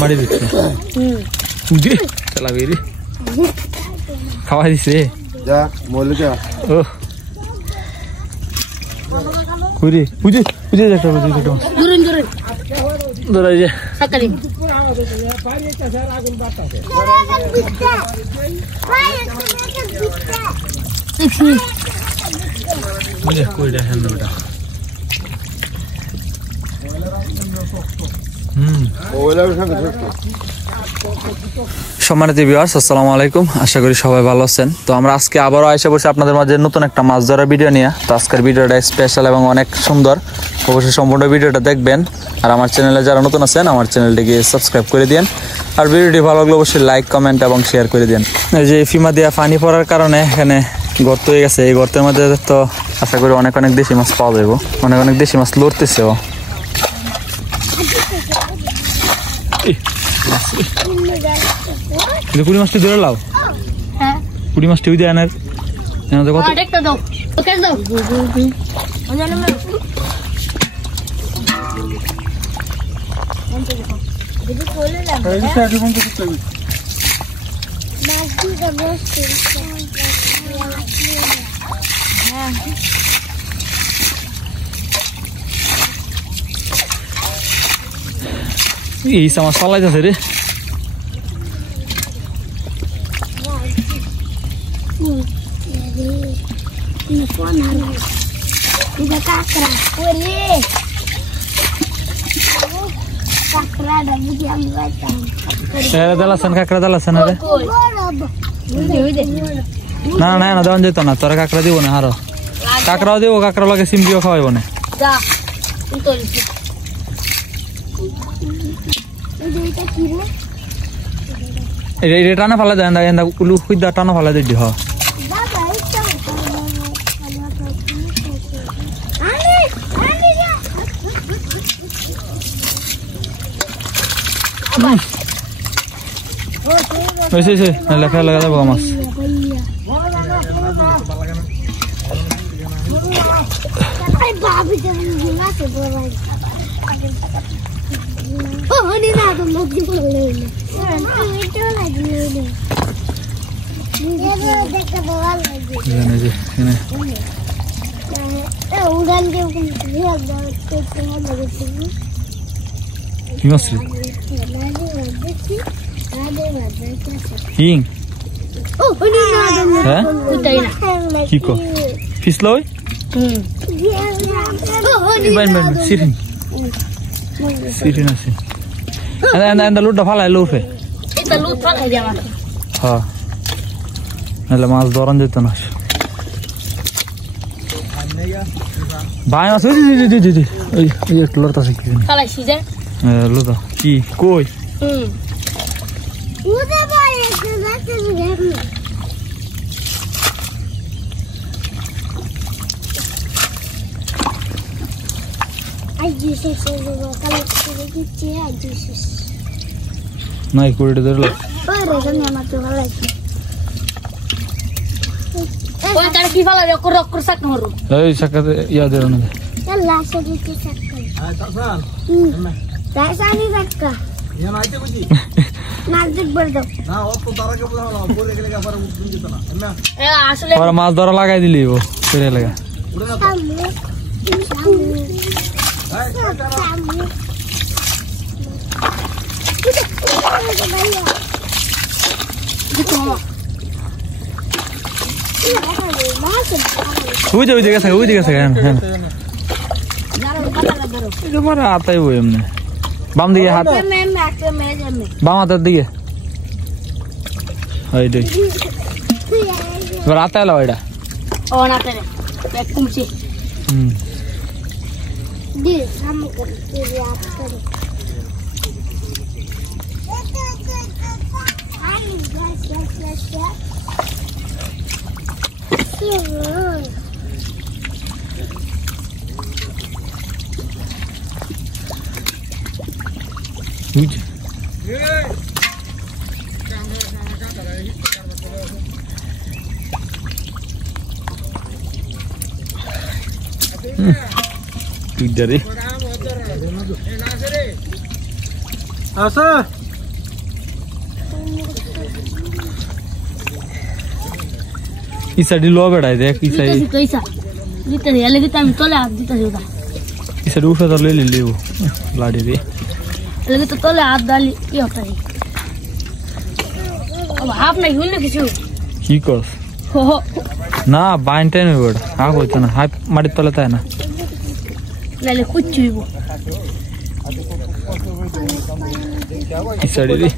মারি দিচ্ছে চালা বেরি খাওয়া দিছে যা বলে যা ও কুড়ি বুঝে বুঝে একটা বুঝে একটা জুরুন জুরুন ধরাই যে সাকারি বুঝে কইটা হ্যান্ডটা সম্মানিত ভিউয়ার্স আসসালামু আলাইকুম, আশা করি সবাই ভালো আছেন। তো আমরা আজকে আবারও আশা করছি আপনাদের মাঝে নতুন একটা মাছ ধরার ভিডিও নিয়ে। তো আজকের ভিডিওটা স্পেশাল এবং অনেক সুন্দর, অবশ্যই সম্পূর্ণ ভিডিওটা দেখবেন। আর আমার চ্যানেলে যারা নতুন আছেন আমার চ্যানেলটিকে সাবস্ক্রাইব করে দিন, আর ভিডিওটি ভালো লাগলে অবশ্যই লাইক কমেন্ট এবং শেয়ার করে দিন। এই যে ফিমা দিয়া পানি পড়ার কারণে এখানে গর্ত হয়ে গেছে, এই গর্তের মধ্যে তো আশা করি অনেক অনেক দেশি মাছ পাওয়া যাবে, অনেক দেশি মাছ লড়তেছেও। কুড়ি মাছটি ধরে লাও, কুড়ি মাছটি ওই দিয়ে আনার এই মাছ পালাই যাচ্ছে রে। কাঁকড়া দালাছেন রে না না না দেওয়া যেত না, তোরা কাঁকড়া দিব না, আরো কাঁকড়াও দিব, কাঁকড়া লাগে সিমটিও খাওয়াইব না। টানা ফালা দেয় উলু খুদা টানা ফালা দিদি হ লেখা লাগা যাবো মাছ। কি মাছ রে? হিং হ্যাঁ কি কো ফিসলই সিরিন সিরিন আছে এন্ড লুটটা ফালাই লুফে এটা লুট ফালাই দিয়া মাছ। হ্যাঁ নাহলে মাছ ধরন যেত না। ভাই মাছ ওই একটু লড়তাছে কি ফালাই সিজে লুদা কি কই উদে ভাই একটু যাচ্ছে দেখুন নাই কুড়িটা ধরলো এই সাকাতে ইয়া দেও না মাছ ধরা লাগাই দিলি লাগা ওই দিকে আতাই বই এমনি বাম দিকে হাত বাম হাতের দিকে এবার আতা এলো এটা Dari আছে ইসাডি লো বেড়াই দেখ ইসাই कैसा जीते रे लेकिन टाइम तोले हाथ जीते होगा ইসাডি উঠে তো লই লিও লাড়ি দে लेकिन तो तोले हाथ डाली ये होता है अब आप नहीं भूलने किसी কি কস हो না বাইন টাইম বেড় আ হইতো না হাই মাটি তলে তাই না ले ले कुछ भी वो ইসাডি দি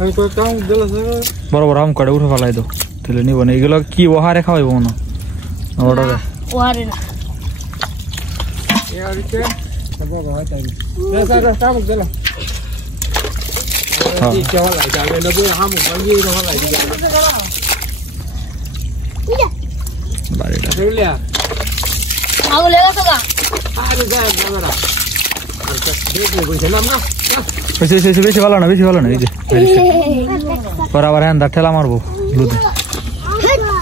আমি কই কাম দিলাছে বড় বড় আম কাটে উঠে ফেলাই দাও তাহলে নিব না এগুলো কি ওহারে খাওয়াইবো না অর্ডারে वो आ रहे ना এ আরিতে বাবা হইতাই দেসা কাম দিলা কি কেওয়া লাগা লে নবে হাম বাঙ্গি রহ লাগি বাড়িটা রেলিয়া आओ लेगा सगा আরে যা বাবা আচ্ছা দেখে বইছিলাম না বেশি বেশি বেশি ভালো না এই যে পর আবার হ্যাঁ ঠেলা মারবো লুদে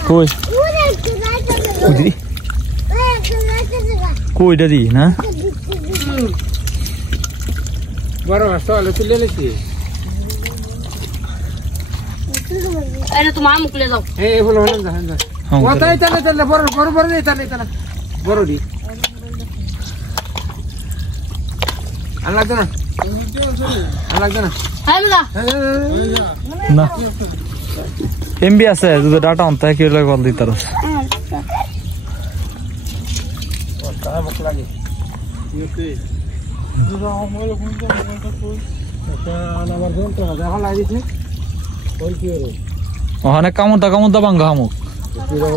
কই কুদি কই দাদি না বড় আসলে তুলে লেছি अरे तुम आम मुकले जाओ এ বলো না না ওটাই তালে বড় বড় বড় নেই তালে বড় দি আল্লাহ জানা हाय मेरा না এমবি আছে যদি ডাটা অন্তে কি লাগে কল দিতারস কাম লাগে ইউকে দুটো আমল গুণ তো এটা আমার জন্য তো দেখা লাগিছে ওই কি রে ওখানে কামুতা বাঙ্গা হামুক কি রে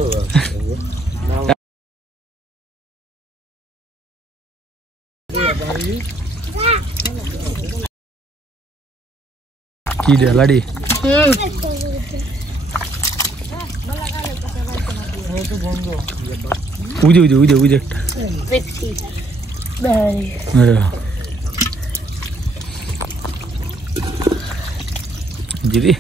কি দে লাড়ি উজে একটা देखती बेरी জিরি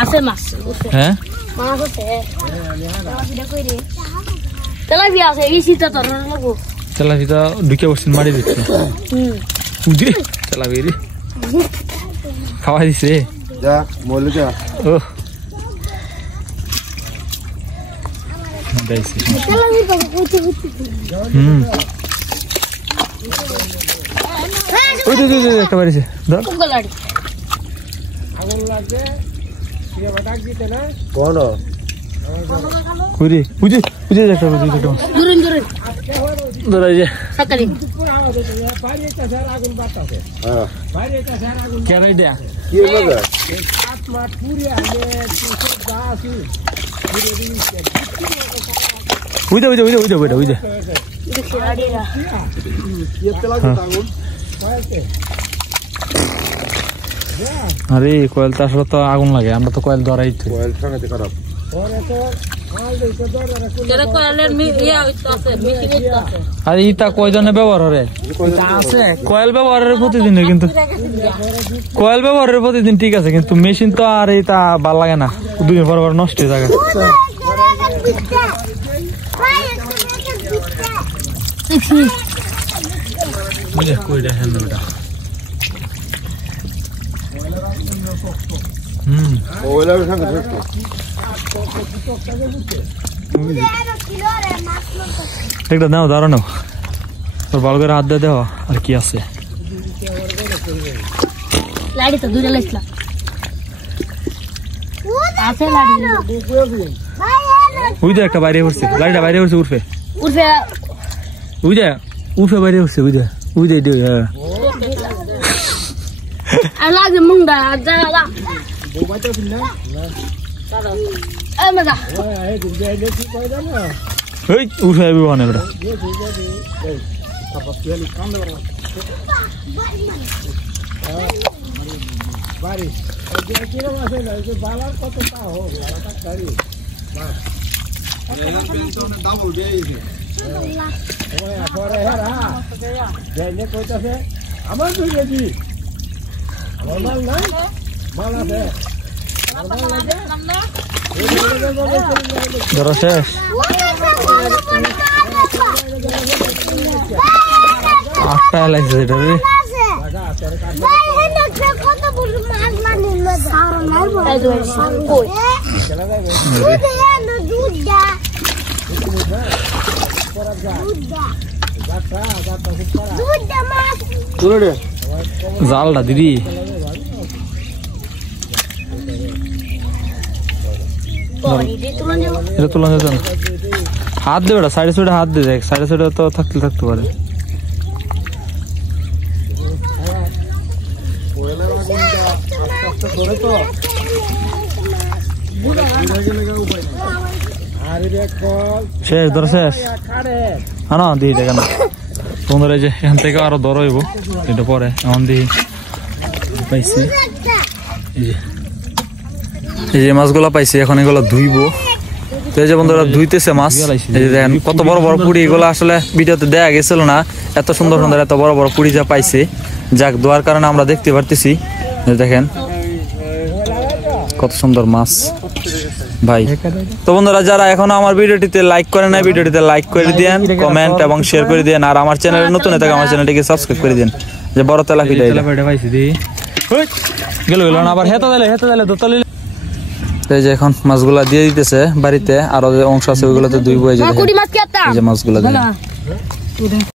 आसे मास হ্যাঁ मास होते हैं चला भी आसे इसी तो लगो চালা সিটা ঢুকে বসছেন মারি দিচ্ছে উজে চালা বেরি খাওয়া দিছে যা মোলে যা ও দাইছে चला भी तो कुछ ওই দে একটা বাড়িছে ধর गलाड़ी আগুন লাগে কি বাটাক দিতে না কোন কুরি উজে একটা दूरन ধর এই যে सकरी বাইরে একটা স্যার আগুন বাতাছে হ্যাঁ বাইরে একটা স্যার আগুন কেরাই দেয়া কি হবে সাত মাস পুরি আগে 280 উজে বেটা উজে देखिए आड़ीरा এতে লাগে আগুন কয়েতে আরে কয়েল তো আসলে তো আগুন লাগে আমরা তো কয়েল ধরাই তো কয়েল সঙ্গে খারাপ পরে তো মাল দিতে দরকার तेरे को अलर मी ये আছে মেশিন আছে আর ইটা কয়জনে ব্যবহার করে আছে কয়েল ব্যবহারের প্রতিদিন কিন্তু কয়েল ব্যবহারের প্রতিদিন ঠিক আছে কিন্তু মেশিন তো আর এটা ভাল লাগে না দুদিন পর পর নষ্ট হয়ে যায় বুঝে কইটা হ্যান্ডলটা ওইলার সঙ্গে একটা নাও দাঁড়ানো তোর ভালো করে হাত দিয়ে দেওয়া আর কি আছে लाड़ी तो दूर लेसला आसे लाड़ी ওই যে একটা বাইরে উঠছে লাইটটা বাইরে উঠছে উঠবে उठे উঠে বাইরে উঠছে ওই যে হ্যাঁ अलग मुंडा जाला বউবাইতে না ए मजा এই দিকে এলে কি কই দাও না ওই উঠে যাবি ওখানে বেটা এই তারপর কি হলি কাম দাও বাড়ি এই কি রকম আছে না এই বালার কত তা হোক বালাটা করি বাস এই পেছনে ডাবল দেইছে পরে হ্যাঁ যাইলে কইতাছে আমার 2 কেজি আমার মাল নাই মাল আছে ধরো শেষ আটটা লাগছে এটা রে জালটা দিদি এটা তুলে যেত না হাত দেবে ওটা সাইডে সাইডে হাত দিয়ে দেখ সাইডে সাইডে তো থাকতে পারে শেষ ধরো শেষ হ্যাঁ না দিই দেখেন বন্ধুরা যে এখান থেকে আরো ধরো হইব এটা পরে এমন দিই পাইছি এই যে মাছগুলা পাইছি এখন এগুলো ধুইবো তো এই যে বন্ধুরা ধুইতেছে মাছ এই যে দেখেন কত বড় বড় পুড়ি এগুলো আসলে ভিডিওতে দেয়া গেছিল না এত সুন্দর সুন্দর এত বড় বড় পুড়ি যা পাইছে যাক ধোয়ার কারণে আমরা দেখতে পারতেছি দেখেন কত সুন্দর মাছ ভাই তো বন্ধুরা যারা এখনো আমার ভিডিওটিতে লাইক করে নাই ভিডিওটিতে লাইক করে দেন কমেন্ট এবং শেয়ার করে দেন আর আমার চ্যানেলে নতুন থাকে আমার চ্যানেলটিকে সাবস্ক্রাইব করে দেন যে বড় তেলাপিটা এটা পাইছি দি গেল না আবার হেতা দিলে দোতলে এই যে এখন মাছগুলা দিয়ে দিতেছে বাড়িতে আরো যে অংশ আছে ওইগুলোতে দুই বয়ে যেতে এই যে মাছগুলা